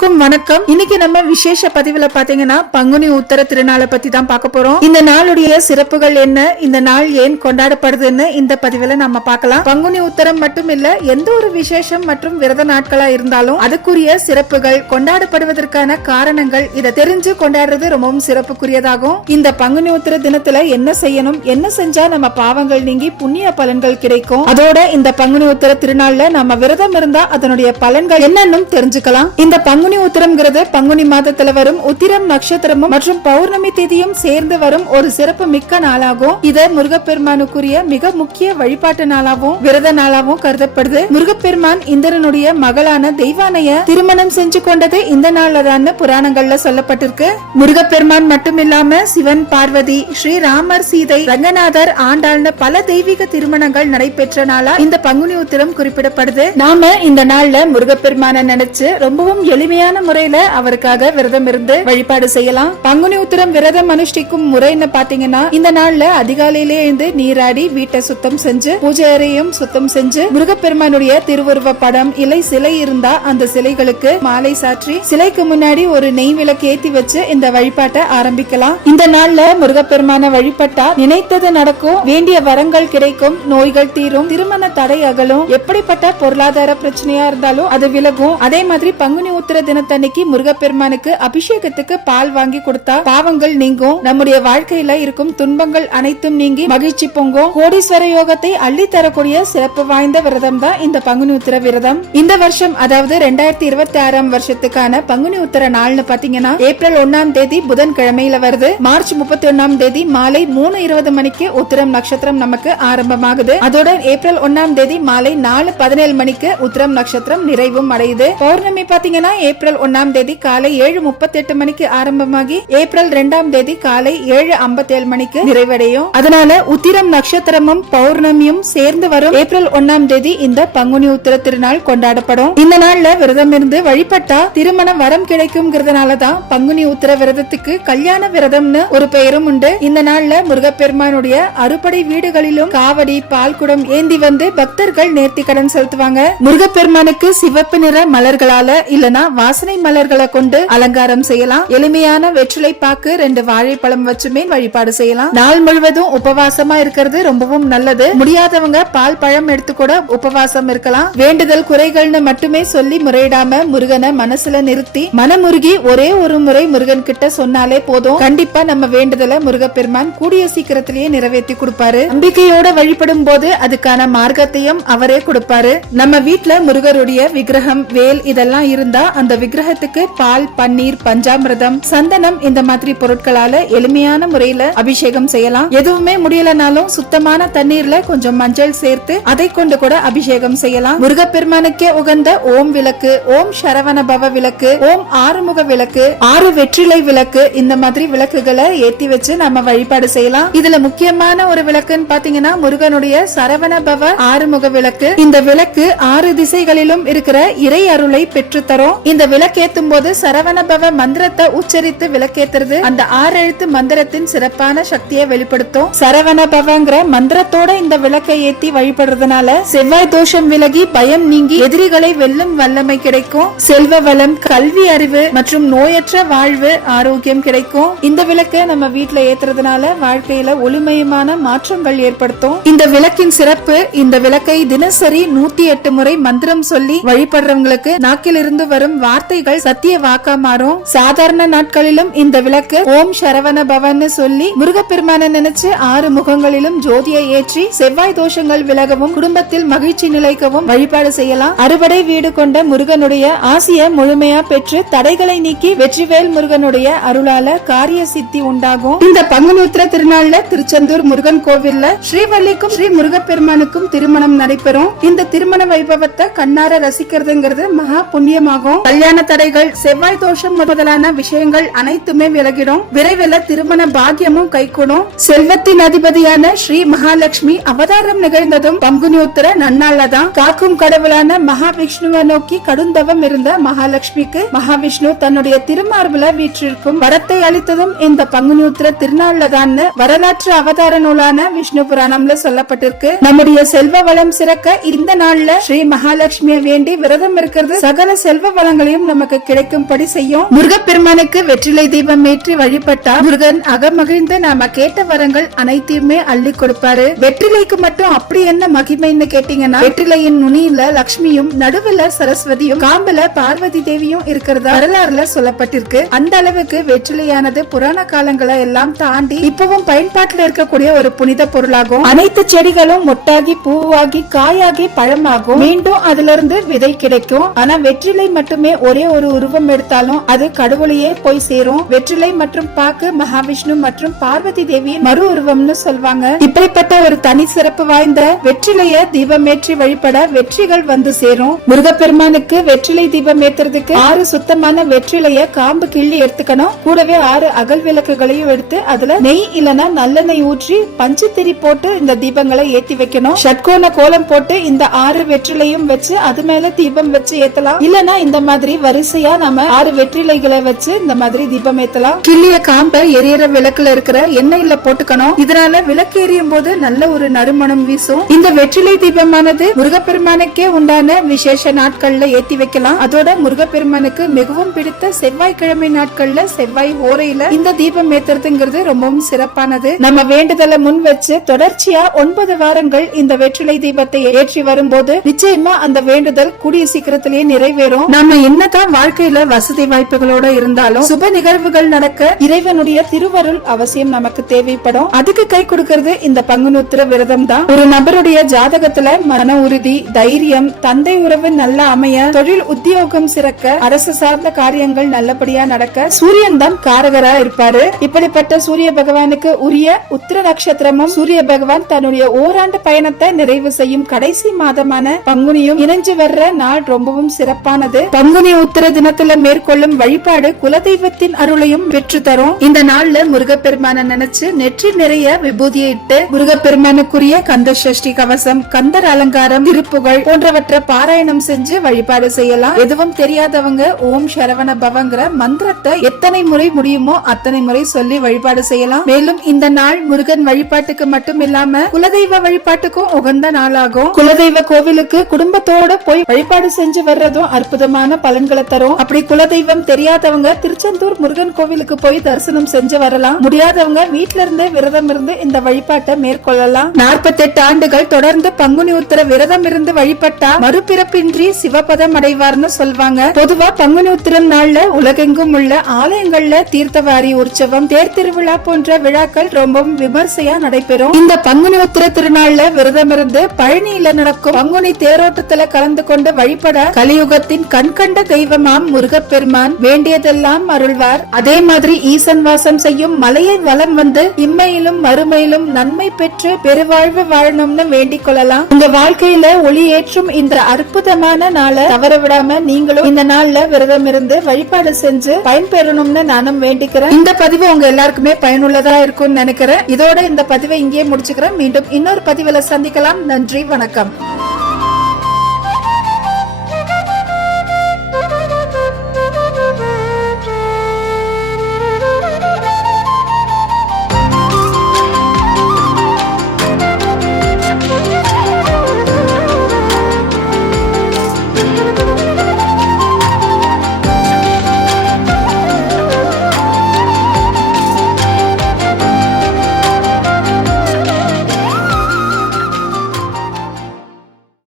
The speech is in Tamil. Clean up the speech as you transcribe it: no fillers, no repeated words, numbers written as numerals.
அனைவருக்கும் வணக்கம். இன்னைக்கு நம்ம விசேஷ பதிவுல பாத்தீங்கன்னா பங்குனி உத்தர திருநாளை பத்தி தான் பார்க்க போறோம். இந்த நாளுடைய சிறப்புகள் என்ன, இந்த நாள் ஏன் கொண்டாடப்படுதுன்னு இந்த பதிவுல நம்ம பார்க்கலாம். பங்குனி உத்தரம் மட்டும் இல்ல, எந்த ஒரு விசேஷம் மற்றும் விரத நாட்களா இருந்தாலும் அதுக்குரிய சிறப்புகள், கொண்டாடப்படுவதற்கான காரணங்கள், இதை தெரிஞ்சு கொண்டாடுறது ரொம்பவும் சிறப்புக்குரியதாகும். இந்த பங்குனி உத்தர தினத்துல என்ன செய்யணும், என்ன செஞ்சா நம்ம பாவங்கள் நீங்கி புண்ணிய பலன்கள் கிடைக்கும், அதோட இந்த பங்குனி உத்தர திருநாள்ல நம்ம விரதம் இருந்தா அதனுடைய பலன்கள் என்னன்னு தெரிஞ்சுக்கலாம். இந்த பங்குனி உத்திரம்ங்கிறது பங்குனி மாதத்துல வரும் உத்திரம் நட்சத்திரமும் மற்றும் பௌர்ணமி தேதியும் சேர்ந்து வரும் ஒரு சிறப்பு மிக்க நாளாகும். இத முருகப்பெருமானுக்குரிய மிக முக்கிய வழிபாட்டு நாளாகவும் விரத நாளாகவும் கருதப்படுது. முருகப்பெருமான் இந்திரனுடைய மகளான தெய்வானைய திருமணம் செஞ்சு கொண்டது இந்த நாள்லதான் புராணங்கள்ல சொல்லப்பட்டிருக்கு. முருகப்பெருமான் மட்டும் இல்லாம சிவன், பார்வதி, ஸ்ரீராமர், சீதை, ரங்கநாதர், ஆண்டாள்னு பல தெய்வீக திருமணங்கள் நடைபெற்ற நாளா இந்த பங்குனி உத்திரம் குறிப்பிடப்படுது. நாம இந்த நாள்ல முருகப்பெருமான நினைச்சு ரொம்பவும் எளிமையான முறையில அவருக்காக விரதம் இருந்து வழிபாடு செய்யலாம். பங்குனி உத்திரம் விரதம் அனுஷ்டிக்கும் முறைன்னு பாத்தீங்கன்னா, இந்த நாள்ல அதிகாலையிலே எழுந்து நீராடி வீட்டை சுத்தம் செஞ்சு பூஜை அறையும் சுத்தம் செஞ்சு முருகப்பெருமானுடைய திருவுருவ படம் இல்லை சிலை இருந்தா அந்த சிலைகளுக்கு மாலை சாற்றி சிலைக்கு முன்னாடி ஒரு நெய் விளக்கு ஏத்தி வச்சு இந்த வழிபாட்டை ஆரம்பிக்கலாம். இந்த நாள்ல முருகப்பெருமான வழிபட்டா நினைத்தது நடக்கும், வேண்டிய வரங்கள் கிடைக்கும், நோய்கள் தீரும், திருமண தடை அகலும், எப்படிப்பட்ட பொருளாதார பிரச்சனையா இருந்தாலும் அது விலகும். அதே மாதிரி பங்குனி உத்திர தினத்தன்னைக்கு முருகப்பெருமானுக்கு அபிஷேகத்துக்கு பால் வாங்கி கொடுத்தா பாவங்கள் நீங்கும், நம்முடைய வாழ்க்கையில இருக்கும் துன்பங்கள் அனைத்தும் நீங்கி மகிழ்ச்சி பொங்கும், கோடீஸ்வர யோகத்தை அள்ளி தரக்கூடிய சிறப்பு வாய்ந்த விரதம் தான் இந்த பங்குனி உத்திர விரதம். இந்த வருஷம், அதாவது 2026 வருஷத்துக்கான பங்குனி உத்திர நாள்னு பாத்தீங்கன்னா ஏப்ரல் 1ஆம் தேதி புதன்கிழமையில வருது. மார்ச் 31ஆம் தேதி மாலை 3:20 மணிக்கு உத்திரம் நட்சத்திரம் நமக்கு ஆரம்பமாகுது. அதோட ஏப்ரல் 1ஆம் தேதி மாலை 4:17 மணிக்கு உத்திரம் நட்சத்திரம் நிறைவும் அடையுது. பௌர்ணமி பாத்தீங்கன்னா ஏப்ரல் 1ஆம் தேதி காலை 7:38 மணிக்கு ஆரம்பமாகி ஏப்ரல் 2ஆம் தேதி காலை 7:57 மணிக்கு நிறைவடையும். அதனால உத்திரம் நட்சத்திரமும் பௌர்ணமியும் சேர்ந்து வரும் ஏப்ரல் 1ஆம் தேதி இந்த பங்குனி உத்திர திருநாள் கொண்டாடப்படும். இந்த நாள்ல விரதம் இருந்து வழிபட்டா திருமண வரம் கிடைக்கும்ங்கிறதுனாலதான் பங்குனி உத்திர விரதத்துக்கு கல்யாண விரதம்னு ஒரு பெயரும் உண்டு. இந்த நாள்ல முருகப்பெருமானுடைய அறுபடை வீடுகளிலும் காவடி, பால்குடம் ஏந்தி வந்து பக்தர்கள் நேர்த்தி கடன் செலுத்துவாங்க. முருகப்பெருமானுக்கு சிவப்பு நிற மலர்களால இல்லனா வாசனை மலர்களை கொண்டு அலங்காரம் செய்யலாம். எளிமையான வெற்றிலை பாக்கு 2 வாழைப்பழம் வச்சுமே வழிபாடு செய்யலாம். நாள் முழுவதும் உபவாசமா இருக்கிறது ரொம்பவும் நல்லது. முடியாதவங்க பால் பழம் எடுத்து கூட உபவாசம் இருக்கலாம். வேண்டுதல் குறைகள்னு மட்டுமே சொல்லி முறையிடாம முருகனை மனசுல நிறுத்தி மனமுருகி ஒரே ஒரு முறை முருகன் கிட்ட சொன்னாலே போதும், கண்டிப்பா நம்ம வேண்டுதலை முருகப்பெருமான் கூடிய சீக்கிரத்திலேயே நிறைவேற்றி கொடுப்பாரு. நம்பிக்கையோட வழிபடும் போது அதுக்கான மார்க்கத்தையும் அவரே கொடுப்பாரு. நம்ம வீட்டுல முருகருடைய விக்கிரகம், வேல் இதெல்லாம் இருந்தா அந்த விக்கிரகத்துக்கு பால், பன்னீர், பஞ்சாமிர்தம், சந்தனம் இந்த மாதிரி பொருட்களால எளிமையான முறையில அபிஷேகம் செய்யலாம். எதுவுமே முடியலனாலும் சுத்தமான தண்ணீர்ல கொஞ்சம் மஞ்சள் சேர்த்து அதை கொண்டு கூட அபிஷேகம் செய்யலாம். முருகப்பெருமானுக்கே உகந்த ஓம் விளக்கு, ஓம் சரவண பவ விளக்கு, ஓம் ஆறுமுக விளக்கு, 6 வெற்றிலை விளக்கு, இந்த மாதிரி விளக்குகளை ஏத்தி வச்சு நம்ம வழிபாடு செய்யலாம். இதுல முக்கியமான ஒரு விளக்குன்னு பாத்தீங்கன்னா முருகனுடைய சரவண பவ ஆறுமுக விளக்கு. இந்த விளக்கு 6 திசைகளிலும் இருக்கிற இறை அருளை பெற்று தரும். இந்த விளக்கேத்தும் போது சரவணபவ மந்திரத்தை உச்சரித்து விளக்கேத்துறது அந்த 6 எழுத்து மந்திரத்தின் சிறப்பான சக்தியை வெளிப்படுத்தும். சரவணபவங்கிற மந்திரத்தோட இந்த விளக்கை ஏத்தி வழிபடுறதுனால செவ்வாய் தோஷம் விலகி பயம் நீங்கி எதிரிகளை வெல்லும் வல்லமை கிடைக்கும். செல்வ வளம், கல்வி அறிவு மற்றும் நோயற்ற வாழ்வு, ஆரோக்கியம் கிடைக்கும். இந்த விளக்கை நம்ம வீட்டுல ஏத்துறதுனால வாழ்க்கையில ஒளிமயமான மாற்றங்கள் ஏற்படுத்தும். இந்த விளக்கின் சிறப்பு, இந்த விளக்கை தினசரி 108 முறை மந்திரம் சொல்லி வழிபடுறவங்களுக்கு நாக்கில் இருந்து வரும் வார்த்தைகள் சத்திய வாக்கா மாறும். சாதாரண நாட்களிலும் இந்த விளக்கு ஓம் சரவண பவன் சொல்லி முருகப்பெருமான நினைச்சு 6 முகங்களிலும் ஜோதியை ஏற்றி செவ்வாய் தோஷங்கள் விலகவும் குடும்பத்தில் மகிழ்ச்சி நிலைக்கவும் வழிபாடு செய்யலாம். அறுபடை வீடு கொண்ட முருகனுடைய ஆசிய முழுமையா பெற்று தடைகளை நீக்கி வெற்றிவேல் முருகனுடைய அருளால காரிய சித்தி உண்டாகும். இந்த பங்குனி உத்திர திருநாள்ல திருச்செந்தூர் முருகன் கோவில்ல ஸ்ரீவல்லிக்கும் ஸ்ரீ முருகப்பெருமானுக்கும் திருமணம் நடைபெறும். இந்த திருமண வைபவத்தை கண்ணார ரசிக்கிறதுங்கிறது மகா புண்ணியமாகும். கல்யாண தடைகள், செவ்வாய் தோஷம் முதலான விஷயங்கள் அனைத்துமே விலகிடும். விரைவில் திருமண பாக்கியமும் கைகூடும். செல்வத்தின் அதிபதியான ஸ்ரீ மகாலட்சுமி அவதாரம் நிகழ்ந்ததும் பங்குனி உத்திர நன்னாள்தான். காக்கும் கடவுளான மகாவிஷ்ணுவை நோக்கி கடுந்தவம் இருந்த மகாலட்சுமிக்கு மகாவிஷ்ணு தன்னுடைய திருமார்புல வீற்றிருக்கும் வரத்தை அளித்ததும் இந்த பங்குனி உத்திர திருநாள்தான் வரலாற்று அவதார நூலான விஷ்ணு புராணம்ல சொல்லப்பட்டிருக்கு. நம்முடைய செல்வ வளம் சிறக்க இந்த நாள்ல ஸ்ரீ மகாலட்சுமியை வேண்டி விரதம் இருக்கிறது சகல செல்வ வளங்களை வரங்களையும் நமக்கு கிடைக்கும்படி செய்யும். முருகப்பெருமானுக்கு வெற்றிலை தீபம் ஏற்றி வழிபட்டா முருகன் அகமகிழ்ந்து நாம கேட்ட வரங்கள் அனைத்தையுமே அள்ளி கொடுப்பாரு. வெற்றிலைக்கு மட்டும் அப்படி என்ன மகிமைன்னு கேட்டீங்கன்னா, வெற்றிலையின் நுனியில லட்சுமியும், நடுவுல சரஸ்வதியும், காம்புல பார்வதி தேவியும் இருக்கிறதா வரலாறுல சொல்லப்பட்டிருக்கு. அந்த அளவுக்கு வெற்றிலையானது புராண காலங்களை எல்லாம் தாண்டி இப்பவும் பயன்பாட்டில் இருக்கக்கூடிய ஒரு புனித பொருளாகும். அனைத்து செடிகளும் மொட்டாகி, பூவாகி, காயாகி, பழமாகும். மீண்டும் அதுல இருந்து விதை கிடைக்கும். ஆனா வெற்றிலை மட்டுமே ஒரே ஒரு உருவம் எடுத்தாலும் அது கடவுளையே போய் சேரும். வெற்றிலை மற்றும் பாக்கு மகாவிஷ்ணு மற்றும் பார்வதி தேவியின் மறு உருவம்னு சொல்வாங்க. இப்படிப்பட்ட ஒரு தனி சிறப்பு வாய்ந்த வெற்றிலைய தீபமேற்றி வழிபட வெற்றிகள் வந்து சேரும். முருகப்பெருமானுக்கு வெற்றிலை தீபம் ஏத்துறதுக்கு 6 சுத்தமான வெற்றிலைய காம்பு கிள்ளி எடுத்துக்கணும். கூடவே 6 அகல் விளக்குகளையும் எடுத்து அதுல நெய் இல்லனா நல்லெண்ணெய் ஊற்றி பஞ்சுத்திரி போட்டு இந்த தீபங்களை ஏத்தி வைக்கணும். ஷட்கோண கோலம் போட்டு இந்த 6 வெற்றிலையும் வச்சு அது மேல தீபம் வச்சு ஏத்தலாம். இல்லனா இந்த மாதிரி வரிசையா நம்ம 6 வெற்றிலைகளை வச்சு இந்த மாதிரி தீபம் ஏத்தலாம். கிள்ளிய காம்ப எரியற விளக்குல இருக்கிற எண்ணெயில போட்டுக்கணும். இதனால விளக்கு எரியும் போது நல்ல ஒரு நறுமணம் வீசும். இந்த வெற்றிலை தீபமானது முருகப்பெருமானுக்கே உண்டான விசேஷ நாட்கள்ல ஏத்தி வைக்கலாம். அதோட முருகப்பெருமானுக்கு மிகவும் பிடித்த செவ்வாய்க்கிழமை நாட்கள்ல செவ்வாய் ஓரையில இந்த தீபம் ஏத்துறதுங்கிறது ரொம்பவும் சிறப்பானது. நம்ம வேண்டுதலை முன் வச்சு தொடர்ச்சியா 9 வாரங்கள் இந்த வெற்றிலை தீபத்தை ஏற்றி வரும்போது நிச்சயமா அந்த வேண்டுதல் கூடிய சீக்கிரத்திலேயே நிறைவேறும். நம்ம என்னதான் வாழ்க்கையில வசதி வாய்ப்புகளோட இருந்தாலும் சுப நிகழ்வுகள் நடக்க இறைவனுடைய திருவருள் அவசியம் நமக்கு தேவைப்படும். அதுக்கு கை கொடுக்கிறது இந்த பங்குனி உத்திர விரதம் தான். ஒரு நபருடைய ஜாதகத்துல மன உறுதி, தைரியம், தந்தை உறவு நல்ல அமைய, தொழில் உத்தியோகம் சிறக்க, அரசு சார்ந்த காரியங்கள் நல்லபடியா நடக்க சூரியன் தான் காரகரா இருப்பாரு. இப்படிப்பட்ட சூரிய பகவானுக்கு உரிய உத்திர நட்சத்திரமும் சூரிய பகவான் தன்னுடைய ஓராண்டு பயணத்தை நிறைவு செய்யும் கடைசி மாதமான பங்குனியும் இணைஞ்சு வர்ற நாள் ரொம்பவும் சிறப்பானது. பங்குனி உத்திர தினத்துல மேற்கொள்ளும் வழிபாடு குலதெய்வத்தின் அருளையும் பெற்று தரும். இந்த நாள்ல முருகப்பெருமான நினைச்சு நெற்றி நிறைய விபூதியை இட்டு முருகப்பெருமானுக்குரிய கந்த சஷ்டி கவசம், கந்தர் அலங்காரம், திருப்புகழ் போன்றவற்றை பாராயணம் செஞ்சு வழிபாடு செய்யலாம். எதுவும் தெரியாதவங்க ஓம் சரவண பவங்கிற மந்திரத்தை எத்தனை முறை முடியுமோ அத்தனை முறை சொல்லி வழிபாடு செய்யலாம். மேலும் இந்த நாள் முருகன் வழிபாட்டுக்கு மட்டும் இல்லாம குலதெய்வ வழிபாட்டுக்கும் உகந்த நாளாகும். குலதெய்வ கோவிலுக்கு குடும்பத்தோட போய் வழிபாடு செஞ்சு வர்றதும் அற்புதமான பலன்களை தரும். அப்படி குலதெய்வம் தெரியாதவங்க திருச்செந்தூர் முருகன் கோவிலுக்கு போய் தரிசனம் செஞ்சு வரலாம். முடியாதவங்க வீட்ல இருந்து விரதம் இருந்து இந்த வழிபாட்டை மேற்கொள்ளலாம். 48 ஆண்டுகள் தொடர்ந்து பங்குனி உத்திர விரதம் இருந்து வழிபட்டா மறுபிறப்பின்றி சிவபதம் அடைவார்னு சொல்வாங்க. பொதுவா பங்குனி உத்திரம் நாள்ல உலகெங்கும் உள்ள ஆலயங்கள்ல தீர்த்தவாரி உற்சவம், தேர் திருவிழா போன்ற விழாக்கள் ரொம்பவும் விமர்சையா நடைபெறும். இந்த பங்குனி உத்திர திருநாள்ல விரதம் இருந்து பழனியில நடக்கும் பங்குனி தேரோட்டத்துல கலந்து கொண்டு வழிபட கலியுகத்தின் கண்கண்ட தெய்வமாம் முருகப்பெருமான் வேண்டியதெல்லாம் அருள்வார். அதே மாதிரி ஈசன் வாசம் செய்யும் மலையை வலம் வந்து இம்மையிலும் மறுமையிலும் நன்மை பெற்று பெருவாழ்வு வாழணும்னு வேண்டிக் கொள்ளலாம். உங்க வாழ்க்கையில ஒளி ஏற்றும் இந்த அற்புதமான நாளை தவற விடாம நீங்களும் இந்த நாள்ல விரதம் இருந்து வழிபாடு செஞ்சு பயன்பெறணும்னு நானும் வேண்டிக்கிறேன். இந்த பதிவு உங்க எல்லாருக்குமே பயனுள்ளதா இருக்கும்னு நினைக்கிறேன். இதோட இந்த பதிவை இங்கே முடிச்சுக்கிறேன். மீண்டும் இன்னொரு பதிவுல சந்திக்கலாம். நன்றி, வணக்கம்.